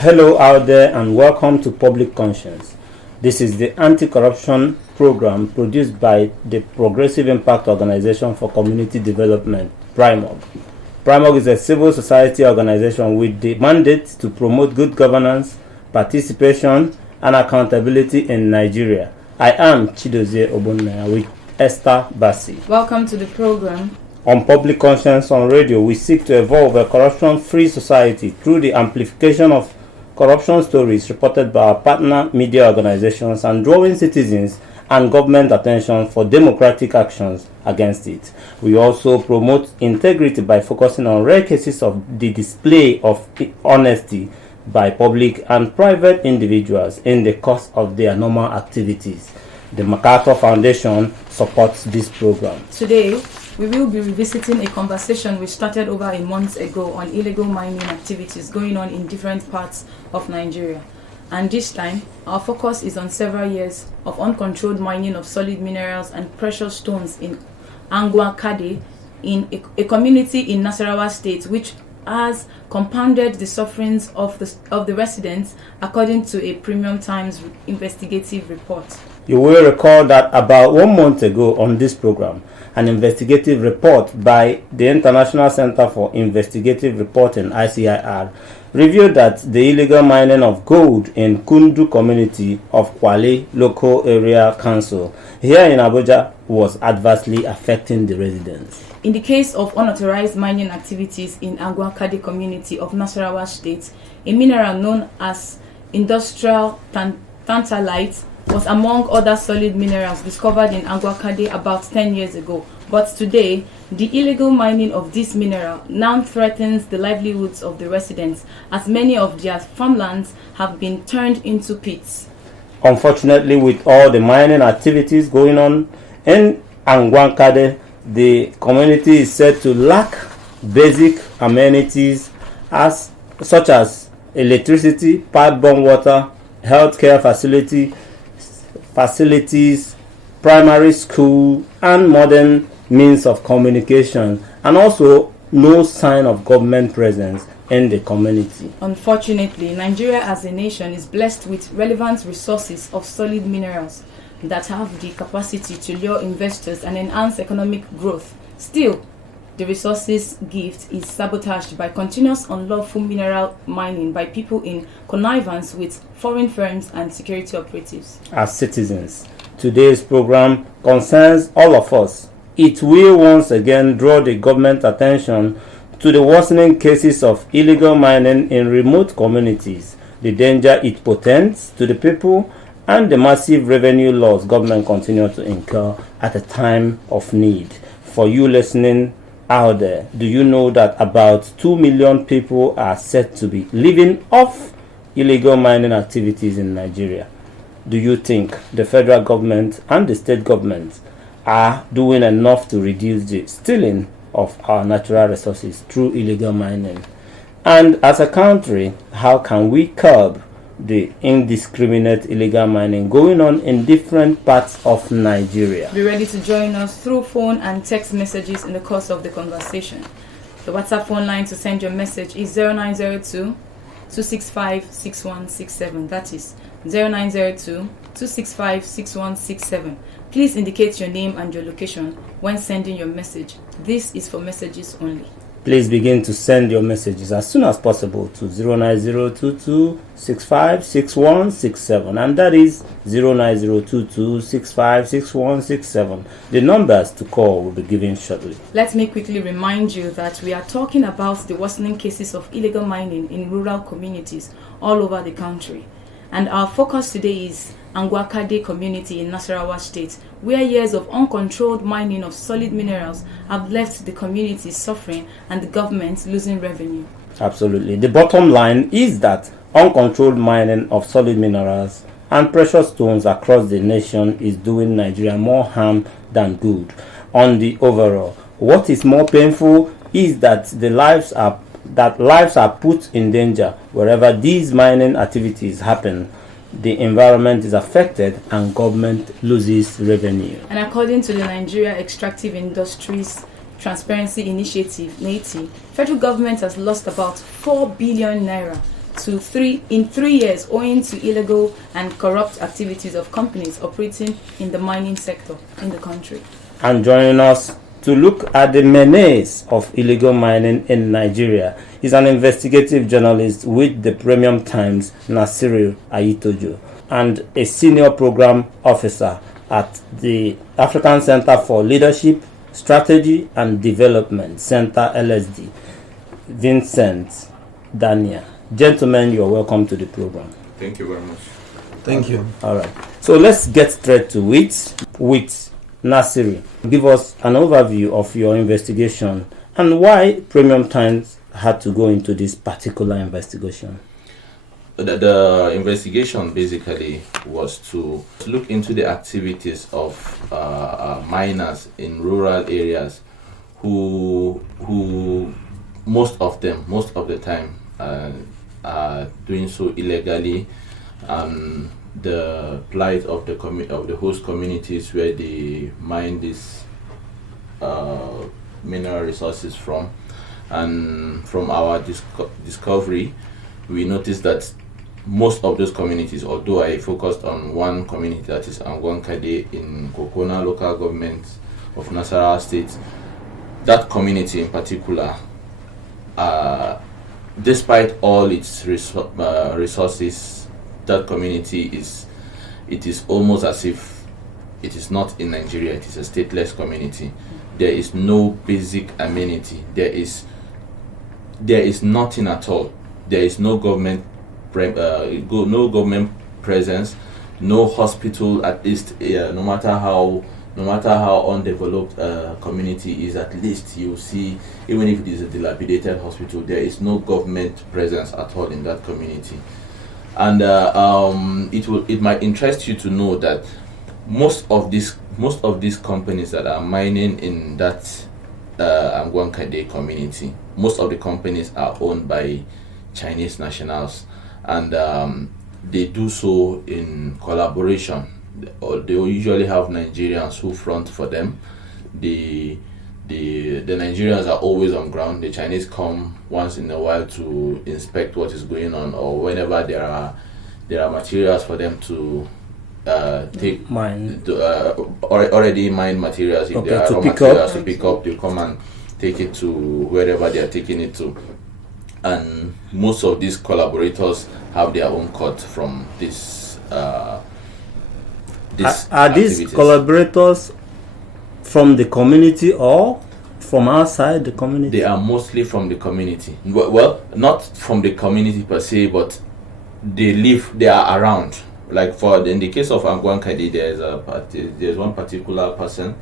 Hello out there and welcome to Public Conscience. This is the anti-corruption program produced by the Progressive Impact Organization for Community Development, PRIMOG. PRIMOG is a civil society organization with the mandate to promote good governance, participation, and accountability in Nigeria. I am Chidozie Ogbonnaya with Esther Bassi. Welcome to the program. On Public Conscience on Radio, we seek to evolve a corruption-free society through the amplification of corruption stories reported by our partner media organizations and drawing citizens and government attention for democratic actions against it. We also promote integrity by focusing on rare cases of the display of honesty by public and private individuals in the course of their normal activities. The MacArthur Foundation supports this program. Today, we will be revisiting a conversation we started over a month ago on illegal mining activities going on in different parts of Nigeria. And this time, our focus is on several years of uncontrolled mining of solid minerals and precious stones in Angwa Kade, in a community in Nasarawa state, which has compounded the sufferings of the residents, according to a Premium Times investigative report. You will recall that about 1 month ago on this program, an investigative report by the International Center for Investigative Reporting, ICIR, revealed that the illegal mining of gold in Kundu community of Kwale Local Area Council here in Abuja was adversely affecting the residents. In the case of unauthorized mining activities in Angwa Kade community of Nasarawa state, a mineral known as industrial tantalite was among other solid minerals discovered in Angwa Kade about 10 years ago. But today, the illegal mining of this mineral now threatens the livelihoods of the residents, as many of their farmlands have been turned into pits. Unfortunately, with all the mining activities going on in Angwa Kade, the community is said to lack basic amenities such as electricity, pipe-borne water, healthcare facilities, primary school, and modern means of communication, and also no sign of government presence in the community. Unfortunately, Nigeria as a nation is blessed with relevant resources of solid minerals that have the capacity to lure investors and enhance economic growth. Still, the resources gift is sabotaged by continuous unlawful mineral mining by people in connivance with foreign firms and security operatives. As citizens, today's program concerns all of us. It will once again draw the government attention to the worsening cases of illegal mining in remote communities, the danger it portends to the people, and the massive revenue loss government continue to incur at a time of need. For you listening out there, do you know that about 2 million people are said to be living off illegal mining activities in Nigeria? Do you think the federal government and the state government are doing enough to reduce the stealing of our natural resources through illegal mining? And as a country, how can we curb the indiscriminate illegal mining going on in different parts of Nigeria? Be ready to join us through phone and text messages in the course of the conversation. The WhatsApp phone line to send your message is 0902 265 6167. That is 0902 265 6167. Please indicate your name and your location when sending your message. This is for messages only. Please begin to send your messages as soon as possible to 09022656167, and that is 09022656167. The numbers to call will be given shortly. Let me quickly remind you that we are talking about the worsening cases of illegal mining in rural communities all over the country. And our focus today is Angwa Kade community in Nasarawa state, where years of uncontrolled mining of solid minerals have left the community suffering and the government losing revenue. Absolutely. The bottom line is that uncontrolled mining of solid minerals and precious stones across the nation is doing Nigeria more harm than good. On the overall, what is more painful is that lives are put in danger wherever these mining activities happen. The environment is affected and government loses revenue. And according to the Nigeria Extractive Industries Transparency Initiative, NATI, federal government has lost about 4 billion naira in 3 years owing to illegal and corrupt activities of companies operating in the mining sector in the country. And joining us to look at the menace of illegal mining in Nigeria is an investigative journalist with the Premium Times, Nasarawa Ayitojo, and a senior program officer at the African Center for Leadership, Strategy and Development, Center LSD, Vincent Daniel. Gentlemen, you're welcome to the program. Thank you very much. Thank you. All right. So let's get straight to it with Nasiri. Give us an overview of your investigation and why Premium Times had to go into this particular investigation. The investigation basically was to look into the activities of miners in rural areas who most of the time are doing so illegally, and the plight of the host communities where they mine these mineral resources from. And from our discovery, we noticed that most of those communities, although I focused on one community, that is Angwankade in Kokona local government of Nasarawa state, that community in particular, despite all its resources, that community is almost as if it is not in Nigeria. It is a stateless community. There is no basic amenity. There is nothing at all. There is no government presence, no hospital. At least, no matter how undeveloped community is, at least you see, even if it is a dilapidated hospital, there is no government presence at all in that community. And it might interest you to know that most of these companies that are mining in that Angwankade community, most of the companies are owned by Chinese nationals, and they do so in collaboration. They usually have Nigerians who front for them. The Nigerians are always on ground. The Chinese come once in a while to inspect what is going on, or whenever there are materials for them to take mine, already mined materials. If there are raw materials to pick up, they come and take it to wherever they are taking it to. And most of these collaborators have their own cut from this. Are these collaborators from the community or from outside the community? They are mostly from the community. Well, not from the community per se, but they are around. Like in the case of Angwankade, there's one particular person.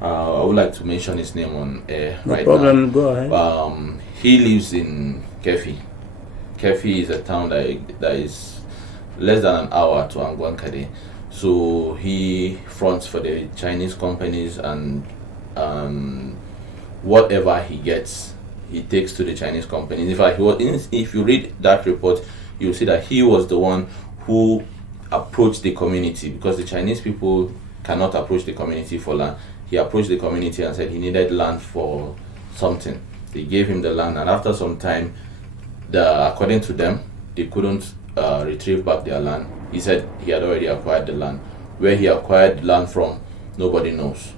I would like to mention his name on air right now. No problem, go ahead. He lives in Kefi. Kefi is a town that is less than an hour to Angwankade. So he fronts for the Chinese companies, and whatever he gets, he takes to the Chinese companies. In fact, if you read that report, you'll see that he was the one who approached the community, because the Chinese people cannot approach the community for land. He approached the community and said he needed land for something. They gave him the land, and after some time, according to them, they couldn't retrieve back their land. He said he had already acquired the land. Where he acquired the land from, nobody knows.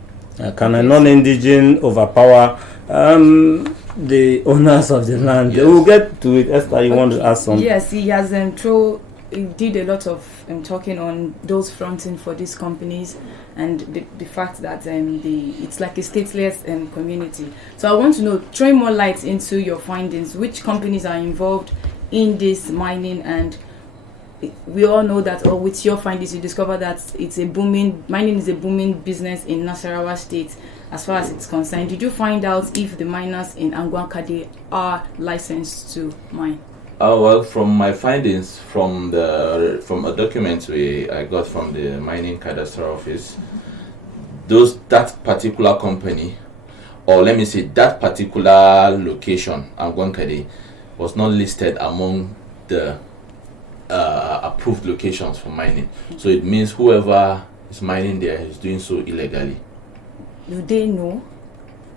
Can a non-indigene overpower the owners of the land? Yes. We'll get to it. Esther, you want to ask something? Yes, he has he did a lot of talking on those fronting for these companies, and the fact that it's like a stateless community. So I want to know, throw more light into your findings. Which companies are involved in this mining? And we all know that, or with your findings, you discover that mining is a booming business in Nasarawa state as far as it's concerned. Did you find out if the miners in Angwankade are licensed to mine? Well, from my findings from a document I got from the mining cadastral office, that particular company, or let me say that particular location, Angwankade, was not listed among the approved locations for mining. So it means whoever is mining there is doing so illegally. Do they know?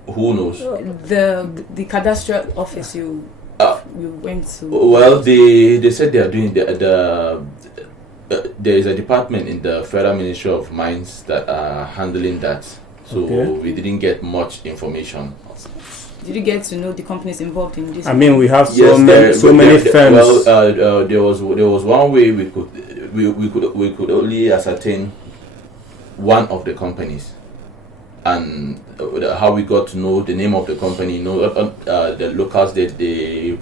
Who knows? The cadastral office you went to? Well, they said they are doing there is a department in the Federal Ministry of Mines that are handling that. So we didn't get much information. Did you get to know the companies involved in this? I mean, we have Yes, so many firms. Well, there was one way we could only ascertain one of the companies, and how we got to know the name of the company. The locals they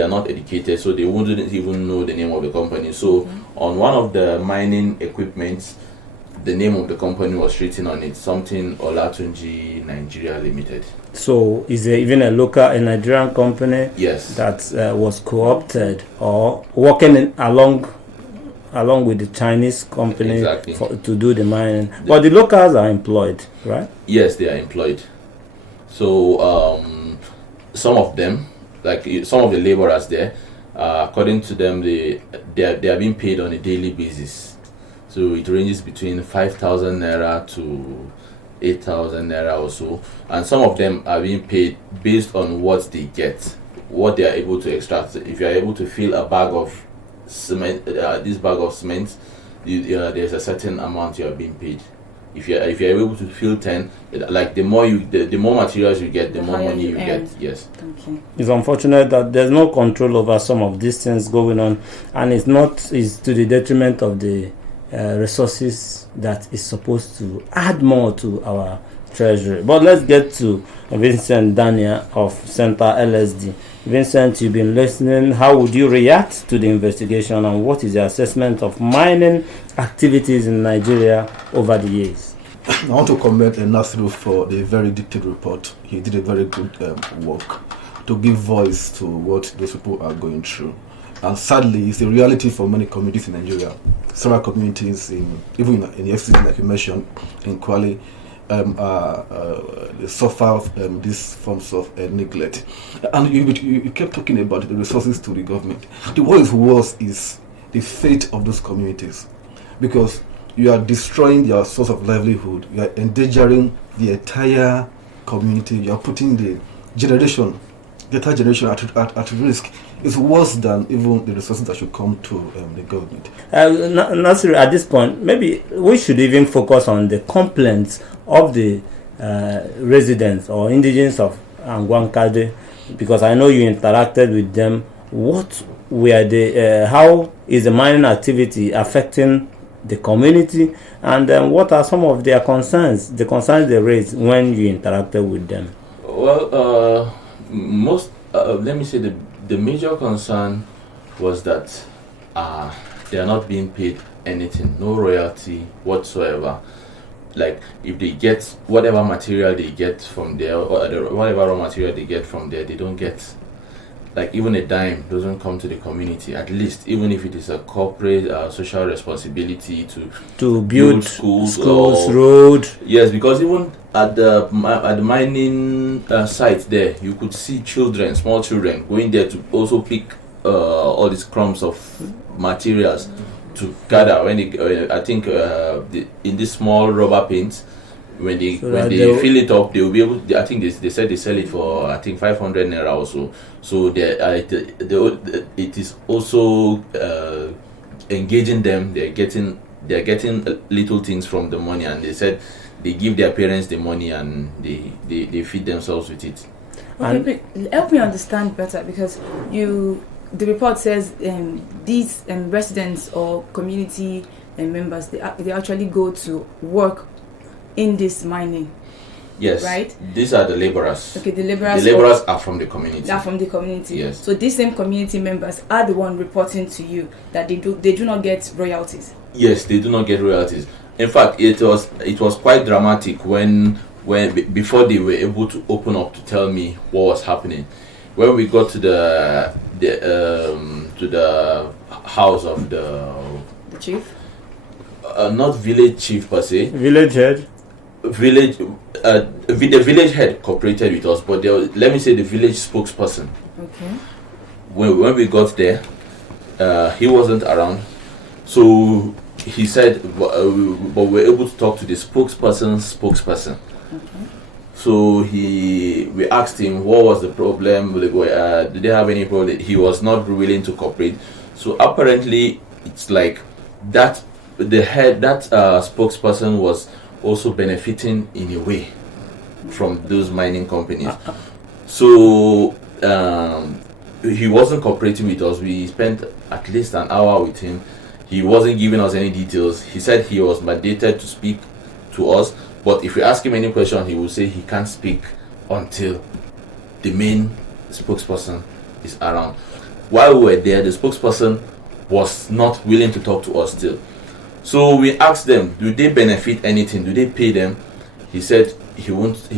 are not educated, so they wouldn't even know the name of the company. So on one of the mining equipments, the name of the company was written on it, something Olatunji Nigeria Limited. So is there even a Nigerian company? Yes. That was co-opted or working along with the Chinese company to do the mining? But the locals are employed, right? Yes, they are employed. So some of them, like some of the laborers there, according to them, they are being paid on a daily basis. So it ranges between 5,000 naira to 8,000 naira or so, and some of them are being paid based on what they get, what they are able to extract. If you are able to fill a bag of cement, this bag of cement, there's a certain amount you are being paid. If you are able to fill 10, like the more materials you get, the more money you get. Yes. Okay. It's unfortunate that there's no control over some of these things going on, and it's to the detriment of the resources that is supposed to add more to our treasury. But let's get to Vincent Daniel of Center LSD. Vincent, you've been listening. How would you react to the investigation, and what is your assessment of mining activities in Nigeria over the years? I want to commend Nasarawa for the very detailed report. He did a very good work to give voice to what those people are going through. And sadly, it's a reality for many communities in Nigeria. Several communities, even in the FCT, like you mentioned, in Kwale, they suffer these forms of neglect. And you kept talking about the resources to the government. What is worse is the fate of those communities, because you are destroying their source of livelihood. You are endangering the entire community. You are putting the entire generation at risk. It's worse than even the resources that should come to the government. Nasir, at this point, maybe we should even focus on the complaints of the residents or indigenes of Angwankade, because I know you interacted with them. What were how is the mining activity affecting the community, and what are some of their concerns, the concerns they raised when you interacted with them? Well, let me say the major concern was that they are not being paid anything, no royalty whatsoever. Like if they get whatever material they get from there, or whatever raw material they get from there, they don't get, like, even a dime doesn't come to the community. At least, even if it is a corporate social responsibility to build schools, road. Yes, because even at the mining site there, you could see small children going there to also pick all these crumbs of materials to gather. When they, I think in this small rubber paint, when they fill it up, they will be able. I think they said they sell it for, I think, 500 naira or so. So it is also engaging them. They're getting little things from the money, and they said they give their parents the money and they feed themselves with it. Okay, help me understand better, because the report says these residents or community members, they actually go to work in this mining. Yes. Right? These are the laborers. Okay, the laborers are from the community. They are from the community. Yes. So these same community members are the one reporting to you that they do not get royalties. Yes, they do not get royalties. In fact, it was quite dramatic when before they were able to open up to tell me what was happening. When we got to the house of the chief, not village chief per se, village head. The village head cooperated with us, but let me say the village spokesperson. Okay. When we got there, he wasn't around, so he said, but we were able to talk to the spokesperson. Okay. So we asked him what was the problem. Did they have any problem? He was not willing to cooperate. So apparently, it's like that spokesperson was also benefiting in a way from those mining companies. So he wasn't cooperating with us. We spent at least an hour with him. He wasn't giving us any details. He said he was mandated to speak to us, but if we ask him any question, he will say he can't speak until the main spokesperson is around. While we were there, the spokesperson was not willing to talk to us still. So we asked them, do they benefit anything? Do they pay them? He said he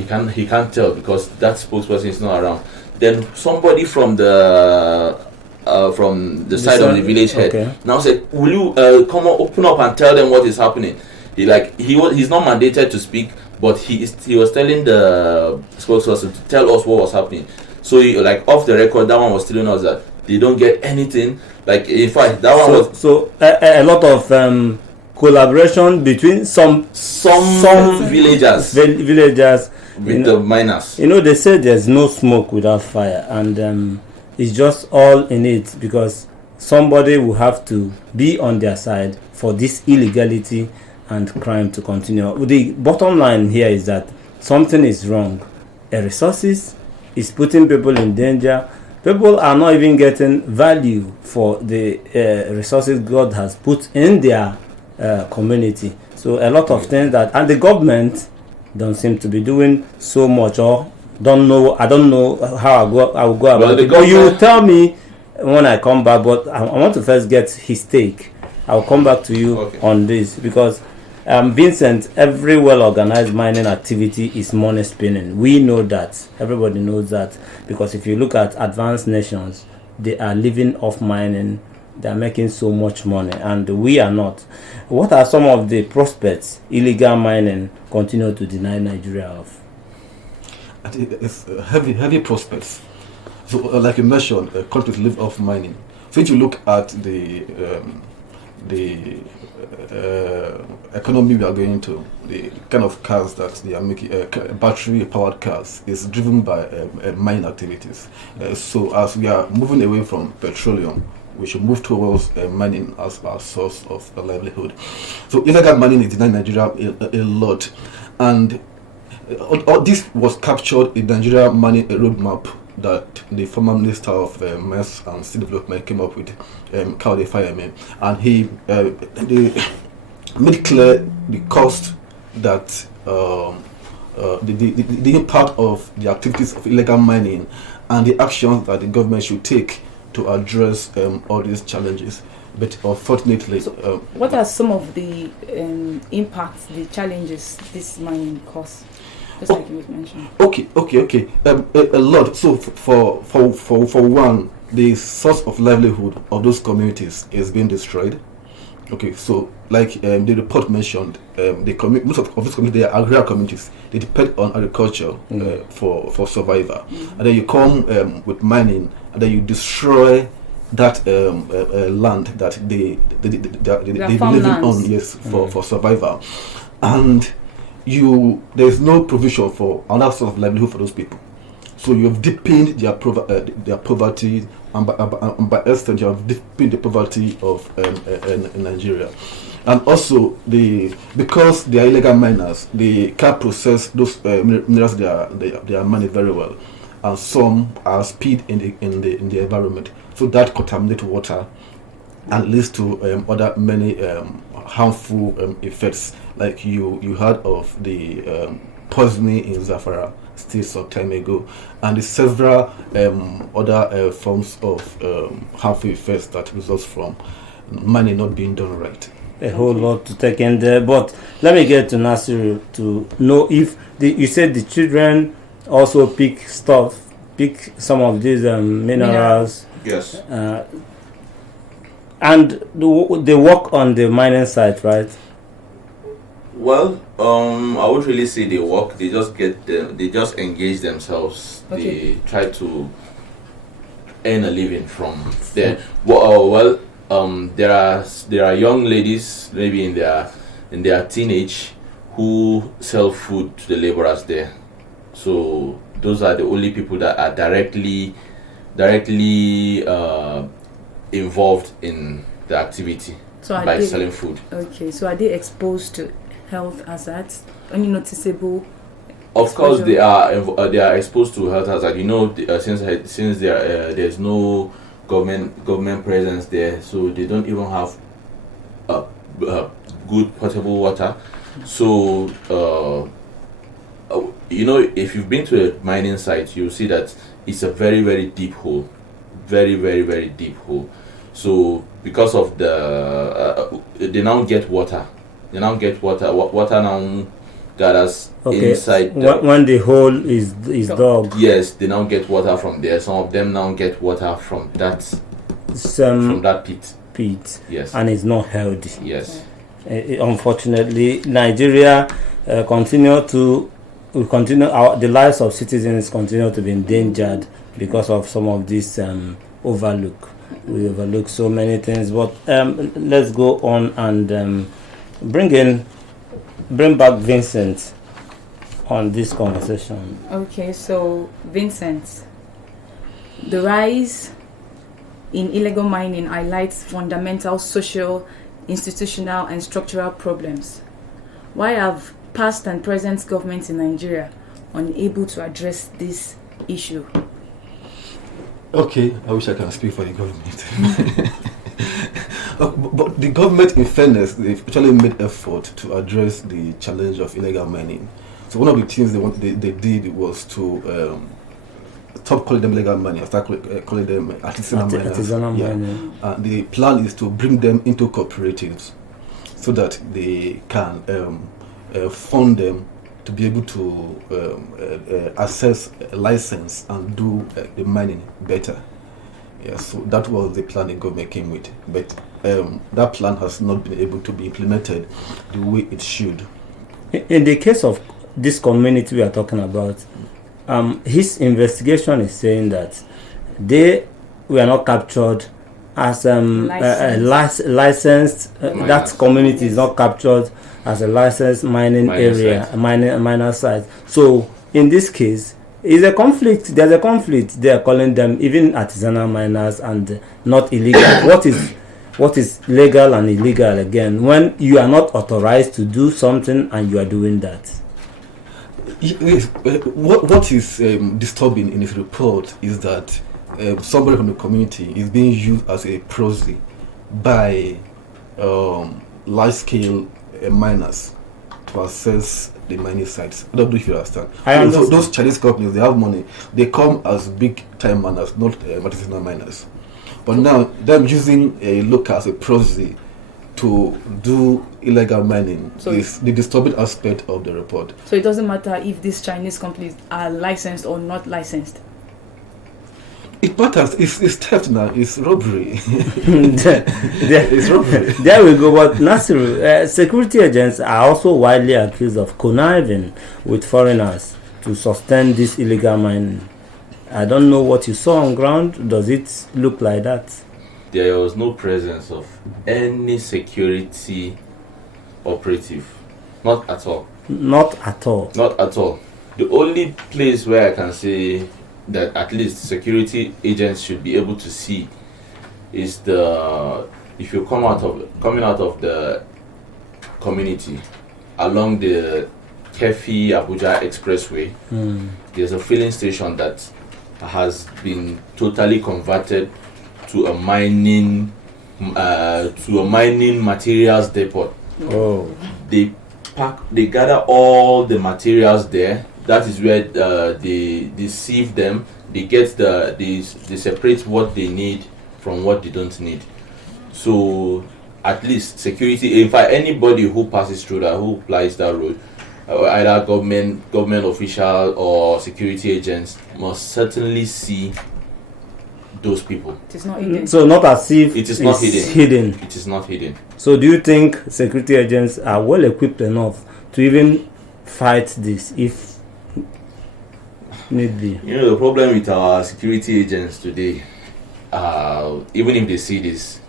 can't tell because that spokesperson is not around. Then somebody from the side of the village head now said, will you come on, open up and tell them what is happening? He's not mandated to speak, but he was telling the spokesperson to tell us what was happening. So off the record, that one was telling us that they don't get anything. Like, in fact, that one was a lot of collaboration between some villagers with the miners. They say there's no smoke without fire, and it's just all in it because somebody will have to be on their side for this illegality and crime to continue. The bottom line here is that something is wrong. Resources is putting people in danger. People are not even getting value for the resources God has put in their community. So a lot of things and the government don't seem to be doing so much, or don't know. I don't know how I will go about it. But you will tell me when I come back. But I want to first get his take. I'll come back to you on this because Vincent, every well-organized mining activity is money spinning. We know that. Everybody knows that because if you look at advanced nations, they are living off mining. They are making so much money, and we are not. What are some of the prospects illegal mining continue to deny Nigeria of? I think it's heavy prospects. So, like you mentioned, countries live off mining. So, if you look at the economy we are going to, the kind of cars that they are making, battery-powered cars, is driven by mining activities. So, as we are moving away from petroleum, we should move towards mining as our source of livelihood. So illegal mining is denying Nigeria a lot, and all this was captured in the Nigeria mining roadmap that the former Minister of Mines and City Development came up with, Kawde Fayemi, and he made clear the cost that the impact of the activities of illegal mining and the actions that the government should take to address all these challenges. But unfortunately, what are some of the impacts, the challenges this mining causes? Just like you mentioned. Okay. A lot. So for one, the source of livelihood of those communities is being destroyed. Okay, so like the report mentioned, most of these communities, they are agrarian communities. They depend on agriculture for survival. And then you come with mining, and then you destroy that land that they live on, for survival. And there's no provision for another source of livelihood for those people. So you have deepened their poverty, and by extent you have deepened the poverty of in Nigeria. And also because they are illegal miners, they can't process those minerals they are mining very well, and some are spilled in the environment. So that contaminates water and leads to other many harmful effects. Like you heard of the poisoning in Zamfara still some time ago, and the several other forms of harmful effects that results from money not being done right. A whole lot to take in there, but let me get to Nasiru to know if you said the children also pick some of these minerals. Yes. And they work on the mining site, right? Well, I would really say they work. They just engage themselves. Okay. They try to earn a living from there. Well, there are young ladies, maybe in their teenage, who sell food to the laborers there. So those are the only people that are directly involved in the activity by selling food. Okay, so are they exposed to health hazards? Any noticeable? Of course, they are exposed to health hazard. Since there's no government presence there, so they don't even have good potable water. So if you've been to a mining site, you'll see that it's a very, very deep hole, very, very, very deep hole. So because of they now get water. Water now gathers inside. When the hole is dug. Yes, they now get water from there. Some of them now get water from that pit. Yes, and it's not healthy. Yes. Unfortunately, Nigeria the lives of citizens continue to be endangered because of some of this overlook. We overlook so many things, but let's go on and bring back Vincent on this conversation. Okay, so Vincent, the rise in illegal mining highlights fundamental social, institutional, and structural problems. Why have past and present governments in Nigeria unable to address this issue? Okay, I wish I can speak for the government. But the government, in fairness, they've actually made effort to address the challenge of illegal mining. So one of the things they did was to stop calling them legal mining and start calling them artisanal miners. The plan is to bring them into cooperatives so that they can fund them to be able to access a license and do the mining better. Yeah, so that was the plan the government came with. But that plan has not been able to be implemented the way it should. In the case of this community we are talking about, his investigation is saying that they were not captured as licensed. That community is not captured as a licensed mining area, miner site. So in this case, there's a conflict. They are calling them even artisanal miners and not illegal. What is legal and illegal again? When you are not authorized to do something and you are doing that. Yes, what is disturbing in his report is that somebody from the community is being used as a proxy by large-scale miners to access the mining sites. I don't know if you understand. So those Chinese companies, they have money. They come as big-time miners, not artisanal miners. But now, them using a local as a proxy to do illegal mining is the disturbing aspect of the report. So it doesn't matter if these Chinese companies are licensed or not licensed? It matters. It's theft now. It's robbery. It's robbery. There we go. But Nasiru, security agents are also widely accused of conniving with foreigners to sustain this illegal mining. I don't know what you saw on ground. Does it look like that? There was no presence of any security operative. Not at all. Not at all. Not at all. The only place where I can say that at least security agents should be able to see is if you coming out of the community along the Kefi Abuja Expressway. There's a filling station that has been totally converted to a mining materials depot. Oh. They gather all the materials there. That is where they sieve them. They separate what they need from what they don't need. So at least security, in fact, anybody who passes through that, who applies that road, either government official or security agents, must certainly see those people. It is not hidden. So not as if it is not hidden. It is not hidden. So do you think security agents are well equipped enough to even fight this if need be? You know, the problem with our security agents today, even if they see this,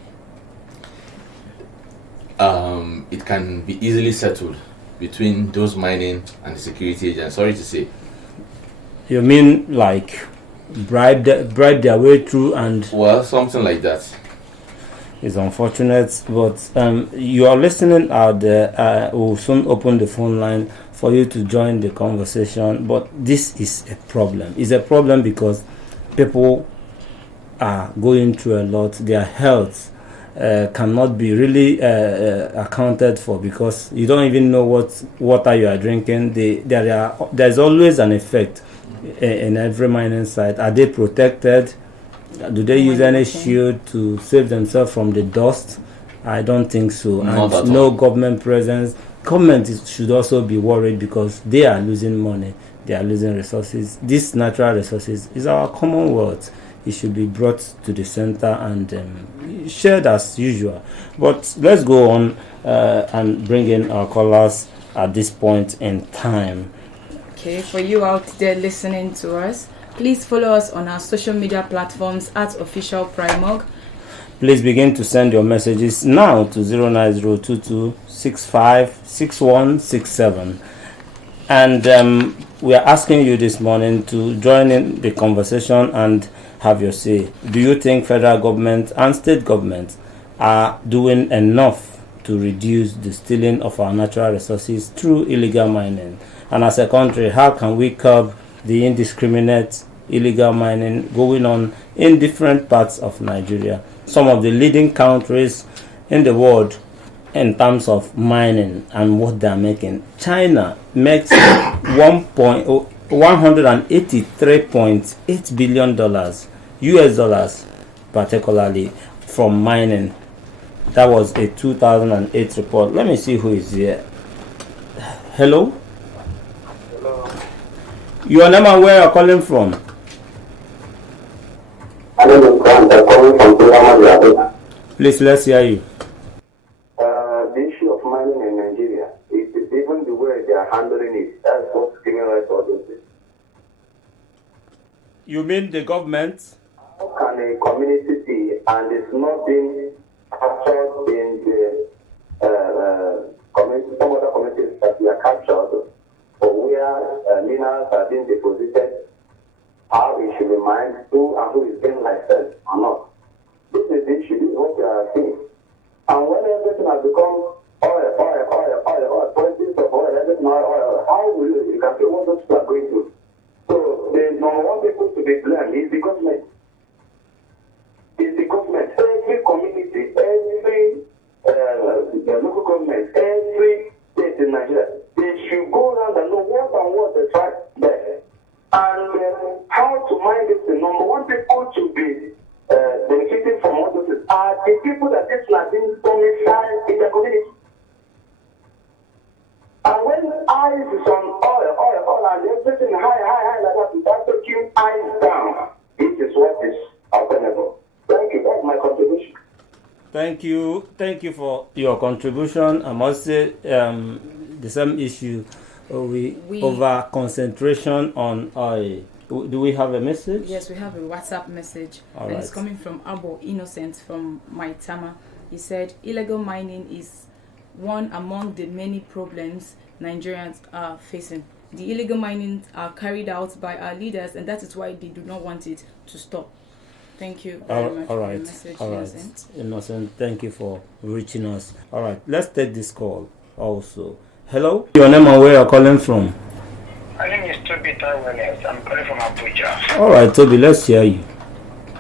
it can be easily settled between those mining and the security agents. Sorry to say, You mean like bribe their way through? And Well, something like that. it's unfortunate, but you are listening out there. We'll soon open the phone line for you to join the conversation. But this is a problem. It's a problem because people are going through a lot. Their health cannot be really accounted for because you don't even know what water you are drinking. There's always an effect in every mining site. Are they protected? Do they use any shield to save themselves from the dust? I don't think so. Not at And no all. government presence. Government should also be worried because they are losing money. They are losing resources. These natural resources is our common wealth. It should be brought to the center and shared as usual. But let's go on and bring in our callers at this point in time. Okay, for you out there listening to us, please follow us on our social media platforms at Official Primog. Please begin to send your messages now to 09022656167. And we are asking you this morning to join in the conversation and have your say. Do you think federal government and state governments are doing enough to reduce the stealing of our natural resources through illegal mining? And as a country, how can we curb the indiscriminate illegal mining going on in different parts of Nigeria? Some of the leading countries in the world in terms of mining and what they're making. China makes $183.8 billion US dollars, particularly from mining. That was a 2008 report. Let me see who is here. Hello? Hello. Your name and where you're calling from? My name is Grant. I'm calling from Nasarawa. Please, let's hear you. The issue of mining in Nigeria, even the way they are handling it, that's what criminal rights ordinances. You mean the government? How can a community see and it's not being captured in the community, some other communities that we are captured, or where minerals are being deposited, how it should be mined, who is being licensed or not. This is the issue, this is what we are seeing. And when everything has become oil, politics of oil, everything oil, how will you can see what those people are going through? So the number one people to be blamed is the government. It's the government. Every community, every local government, every state in Nigeria, they should go around and know what is right there. And how to mind this thing. Number one people to be benefiting from all this are the people that this have been domiciled in the community. And when eyes is on oil, and everything high like that, that's taking eyes down. It is what is available. Thank you. That's my contribution. Thank you for your contribution. I must say the same issue. We over concentration on oil. Do we have a message? Yes, we have a WhatsApp message. All and right. It's coming from Abo Innocent from Maitama. He said illegal mining is one among the many problems Nigerians are facing. The illegal mining are carried out by our leaders, and that is why they do not want it to stop. Thank you very much for the message, Innocent. Innocent, thank you for reaching us. All right, let's take this call also. Hello? Your name and where you're calling from? My name is Toby Taiwanese. I'm calling from Abuja. All right, Toby, let's hear you.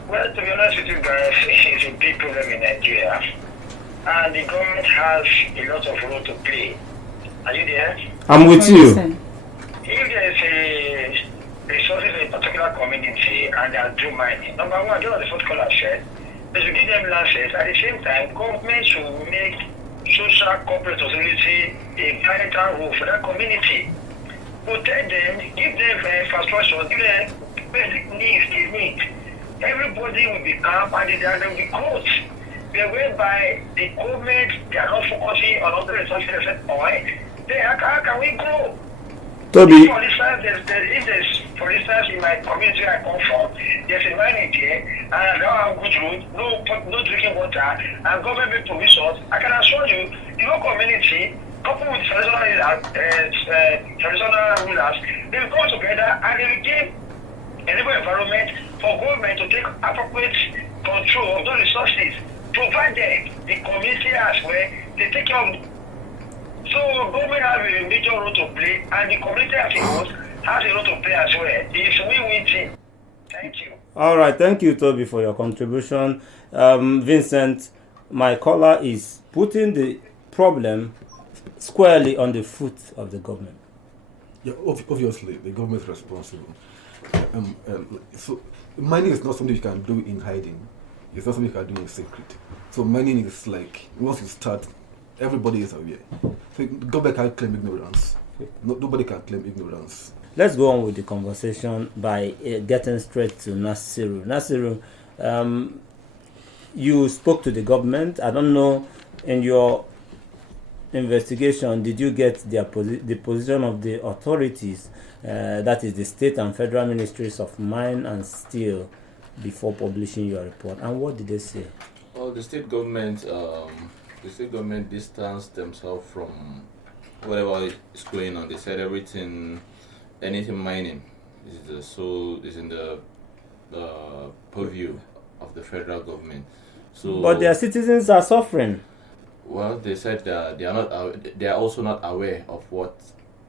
Well, to be honest with you guys, it's a big problem in Nigeria. And the government has a lot of role to play. Are you there? I'm with you. Listen. If there is a resources in a particular community and they are doing mining, number one, just as the first caller said, they should give them license. At the same time, government should make social corporate responsibility a vital role for that community. Protect them, give them infrastructure, give them basic needs they need. Everybody will be calm and there will be growth. Whereby the government, they are not focusing on other resources except oil. Then how can we grow? Toby, For instance, for instance, in my community I come from, there's a mining there, and I don't have good road, no drinking water, and government may provisions. I can assure you, the whole community, coupled with traditional rulers, They will come together and they will give enable environment for government to take appropriate control of those resources, provided the community as well, they take care of. So government has a major role to play, and the community as a whole has a role to play as well. It's a win-win team. Thank you. All right, thank you, Toby, for your contribution. Vincent, my caller is putting the problem squarely on the foot of the government. Yeah, obviously, the government is responsible. So, mining is not something you can do in hiding. It's not something you can do in secret. So, mining is like, once you start, everybody is aware. So, the government can't claim ignorance. Nobody can claim ignorance. Let's go on with the conversation by getting straight to Nasiru. Nasiru, you spoke to the government. I don't know, in your investigation, did you get the position of the authorities, that is the state and federal ministries of mine and steel, before publishing your report? And what did they say? Well, the state government distanced themselves from whatever is going on. They said anything mining is in the purview of the federal government. So, but their citizens are suffering. Well, they said they are also not aware of what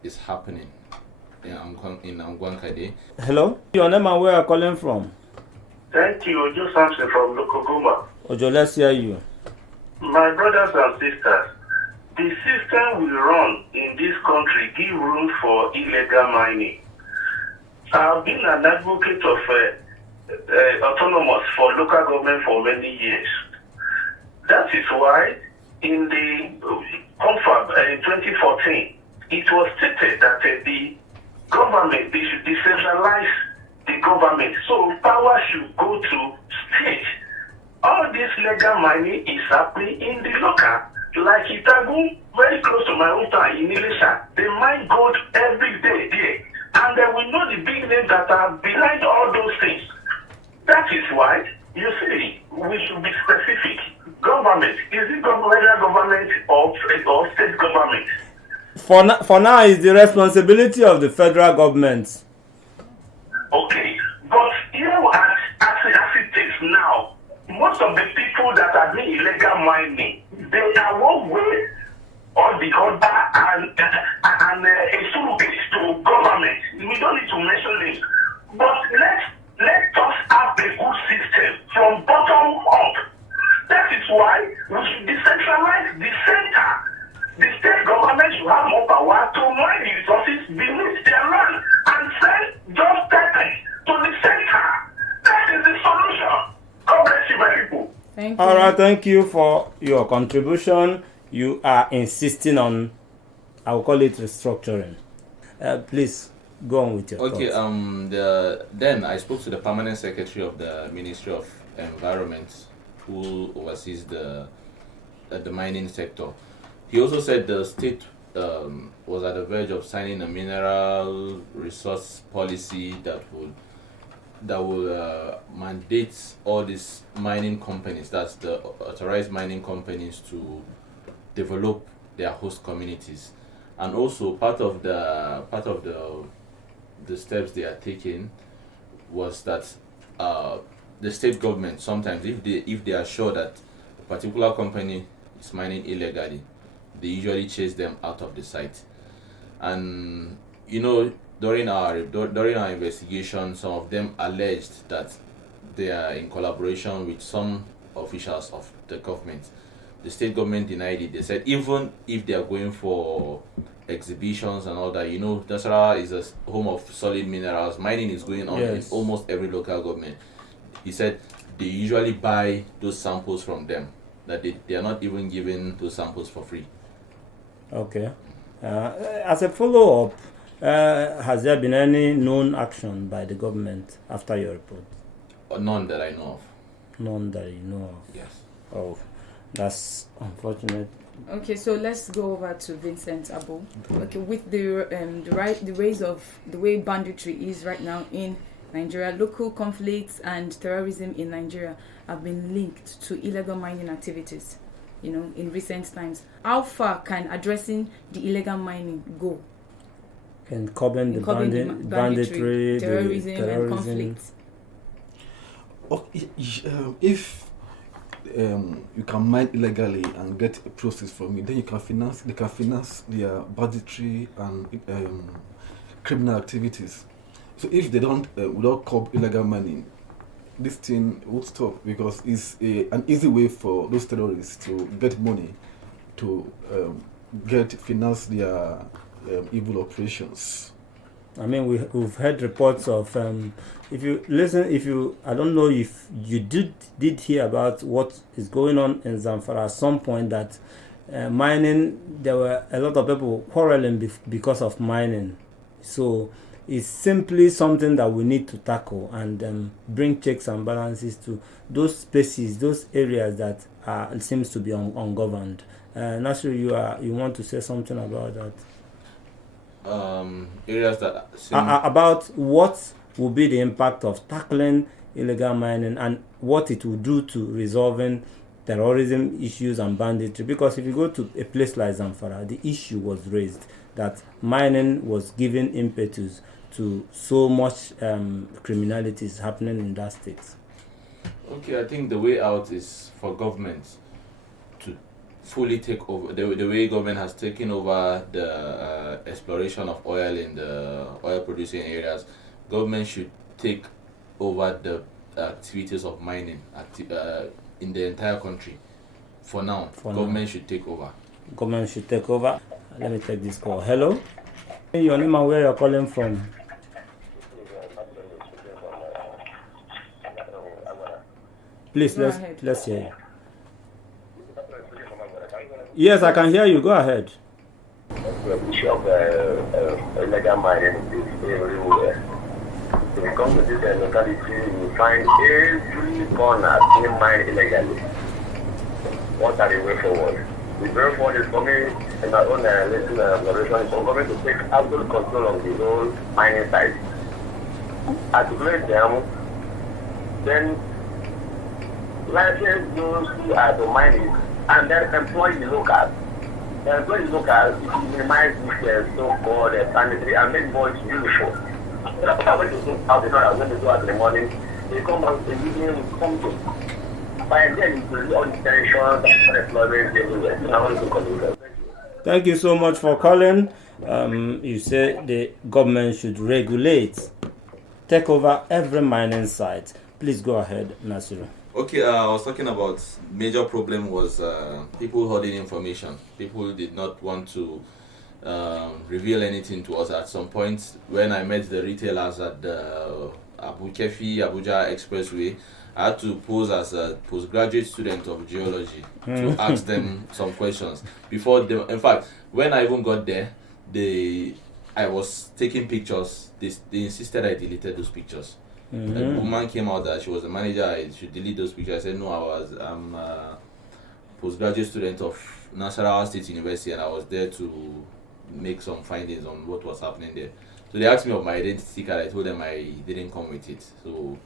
is happening in Angwankade. Hello, your name and where are you calling from? Thank you, Ojo Samson from Lokogoma. Ojo, let's hear you. My brothers and sisters, the system we run in this country give room for illegal mining. I've been an advocate of autonomous for local government for many years. That is why in the confab in 2014, it was stated that the government, they should decentralize the government. So power should go to state. All this legal mining is happening in the local. Like Itagu, very close to my hometown in Ilesha, they mine gold every day there. And then we know the big names that are behind all those things. That is why, you see, we should be specific. Government, is it federal government or state government? For now, it's the responsibility of the federal government. Okay, but you know, as it is now, most of the people that are doing illegal mining, they are one way or the other and a surrogate to government. We don't need to mention this, but let us have a good system from bottom up. That is why we should decentralize the center. The state government should have more power to mine the resources beneath their land and send just that to the center. That is the solution. God bless you, my people. Thank you. All right, thank you for your contribution. You are insisting on, I will call it restructuring. Please go on with your thoughts. Then I spoke to the permanent secretary of the Ministry of Environment, who oversees the mining sector. He also said the state was at the verge of signing a mineral resource policy that will mandate all these mining companies, that's the authorized mining companies, to develop their host communities. And also part of the steps they are taking was that the state government, sometimes if they are sure that a particular company is mining illegally, they usually chase them out of the site. And you know, during our investigation, some of them alleged that they are in collaboration with some officials of the government. The state government denied it. They said even if they are going for exhibitions and all that, you know, Nasarawa is a home of solid minerals. Mining is going on in almost every local government. He said they usually buy those samples from them, that they are not even giving those samples for free. Okay. As a follow-up, has there been any known action by the government after your report? None that I know of. None that you know of? Yes. Oh, that's unfortunate. Okay, so let's go over to Vincent Abu. Okay, with the way banditry is right now in Nigeria, local conflicts and terrorism in Nigeria have been linked to illegal mining activities, you know, in recent times. How far can addressing the illegal mining go? and curbing the banditry, terrorism, the and conflict. If you can mine illegally and get a process from it, then they can finance their banditry and criminal activities. So if they don't without curb illegal mining, this thing will stop, because it's an easy way for those terrorists to get money to finance their evil operations. I mean, we've heard reports of I don't know if you did hear about what is going on in Zamfara at some point, that mining, there were a lot of people quarreling because of mining. So it's simply something that we need to tackle and bring checks and balances to those spaces, those areas that seems to be ungoverned. Nasiru, you want to say something about that? Areas that about what will be the impact of tackling illegal mining and what it will do to resolving terrorism issues and banditry. Because if you go to a place like Zamfara, the issue was raised that mining was giving impetus to so much criminality is happening in that state. Okay, I think the way out is for government to fully take over. The way government has taken over the exploration of oil in the oil producing areas, government should take over the activities of mining in the entire country. For now, government should take over. Government should take over. Let me take this call. Hello? Your name and where you're calling from? Please, let's hear you. Yes, I can hear you. Go ahead. The issue of illegal mining is everywhere. If you come to this locality, you find every corner being mined illegally. What are the way forward? The way forward is coming in our own exploration is government to take absolute control of the whole mining site. Articulate them, then license those who are to mine it, and then employ the locals. Employ the locals to minimize this so-called sanitary and make boys beautiful. That's how when they do out the night, when they do out in the morning, they come out in the evening with something. By then, you will all the tensions and employment everywhere. So I want to conclude. Thank you so much for calling. You say the government should regulate, take over every mining site. Please go ahead, Nasiru. Okay, I was talking about major problem was people holding information. People did not want to reveal anything to us. At some point, when I met the retailers at the Abuja Expressway, I had to pose as a postgraduate student of geology to ask them some questions. In fact, when I even got there, I was taking pictures. They insisted I deleted those pictures. The woman came out that she was the manager. I should delete those pictures. I said no. I'm a postgraduate student of Nasarawa State University, and I was there to make some findings on what was happening there. So they asked me of my identity card. I told them I didn't come with it. So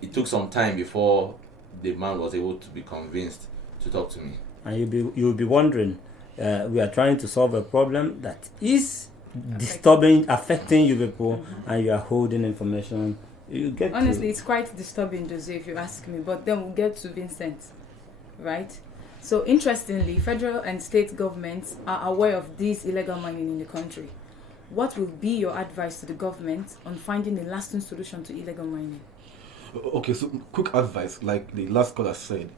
it took some time before the man was able to be convinced to talk to me. And you'll be wondering, we are trying to solve a problem that is affecting you people, and you are holding information. Honestly, it's quite disturbing, Jose, if you ask me. But then we'll get to Vincent, right? So interestingly, federal and state governments are aware of this illegal mining in the country. What will be your advice to the government on finding a lasting solution to illegal mining? Okay, so quick advice, like the last caller said,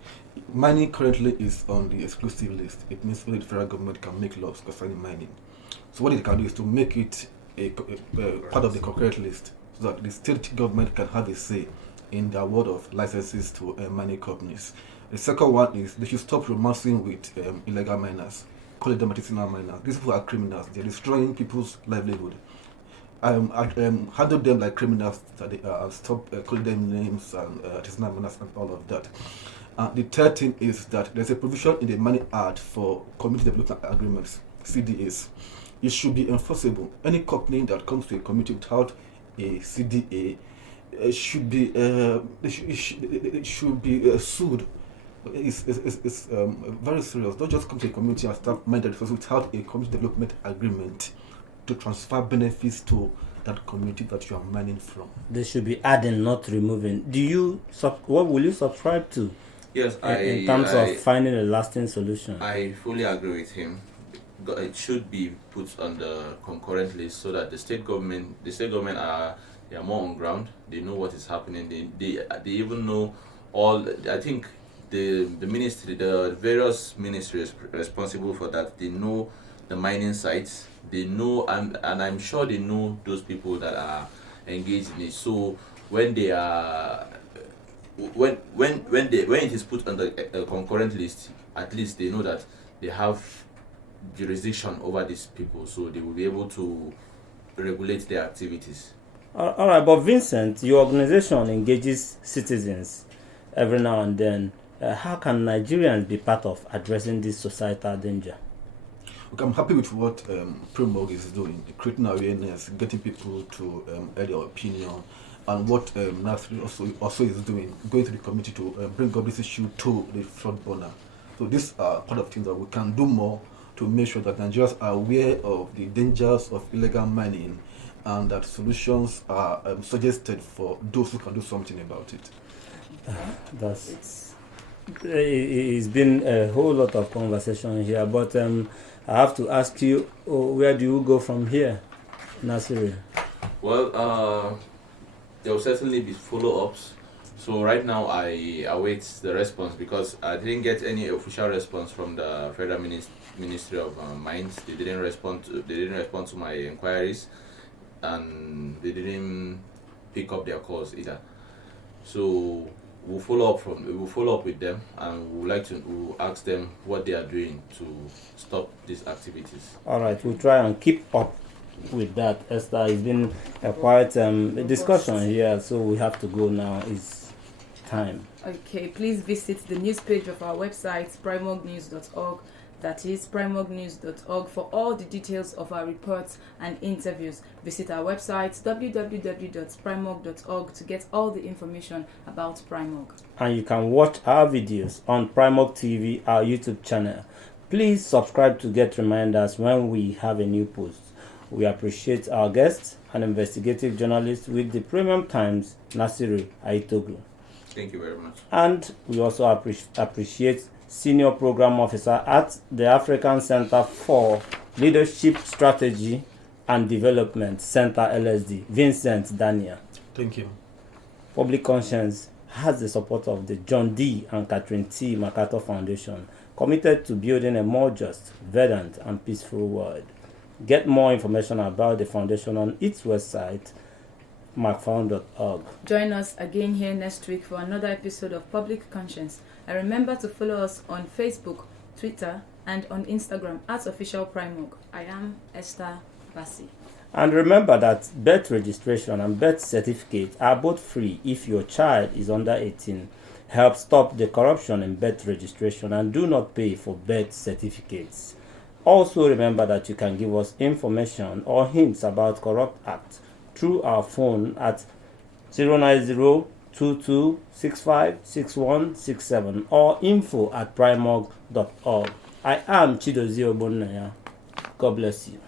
mining currently is on the exclusive list. It means only the federal government can make laws concerning mining. So what it can do is to make it a part of the concurrent list, so that the state government can have a say in the award of licenses to mining companies. The second one is they should stop romancing with illegal miners, call them artisanal miners. These people are criminals. They're destroying people's livelihood. Handle them like criminals. Stop calling them names and artisanal miners and all of that. The third thing is that there's a provision in the Mining Act for community development agreements, CDAs. It should be enforceable. Any company that comes to a community without a CDA should be sued. It's very serious. Don't just come to a community and start mining resources without a community development agreement. to transfer benefits to that community that you are mining from. They should be adding, not removing. What will you subscribe to? Yes, in terms of finding a lasting solution? I fully agree with him. It should be put on the concurrent list so that the state government are more on ground. They know what is happening. They even know all. I think the ministry, the various ministries responsible for that, they know the mining sites. They know, and I'm sure they know those people that are engaged in it. So when they are when it is put on the concurrent list, at least they know that they have jurisdiction over these people, so they will be able to regulate their activities. All right, but Vincent, your organization engages citizens every now and then. How can Nigerians be part of addressing this societal danger? Okay, I'm happy with what Primog is doing, creating awareness, getting people to air their opinion, and what Nasarawa also is doing, going to the community to bring up this issue to the front burner. So these are part of things that we can do more to make sure that Nigerians are aware of the dangers of illegal mining and that solutions are suggested for those who can do something about it. It's been a whole lot of conversation here, but I have to ask you, where do you go from here, Nasiri? Well, there will certainly be follow-ups. So right now I await the response because I didn't get any official response from the Federal Ministry of Mines. They didn't respond to my inquiries, and they didn't pick up their calls either. So we'll follow up with them, and we'll ask them what they are doing to stop these activities. All right, we'll try and keep up with that. Esther, it's been quite a discussion here, so we have to go now. It's time. Okay, please visit the news page of our website, primognews.org. That is primognews.org for all the details of our reports and interviews. Visit our website www.primog.org to get all the information about Primog. And you can watch our videos on Primog TV, our YouTube channel. Please subscribe to get reminders when we have a new post. We appreciate our guest, an investigative journalist with the Premium Times, Nasiru Aitoglu. Thank you very much. And we also appreciate Senior Program Officer at the African Center for Leadership Strategy and Development, Center LSD, Vincent Daniel. Thank you. Public Conscience has the support of the John D. and Catherine T. MacArthur Foundation, committed to building a more just, verdant, and peaceful world. Get more information about the foundation on its website, macfound.org. Join us again here next week for another episode of Public Conscience. And remember to follow us on Facebook, Twitter, and on Instagram at Official Primog. I am Esther Bassi. And remember that birth registration and birth certificate are both free if your child is under 18. Help stop the corruption in birth registration and do not pay for birth certificates. Also remember that you can give us information or hints about corrupt acts through our phone at 090-2265-6167 or info@primog.org. I am Chidozie Ogbonnaya. God bless you.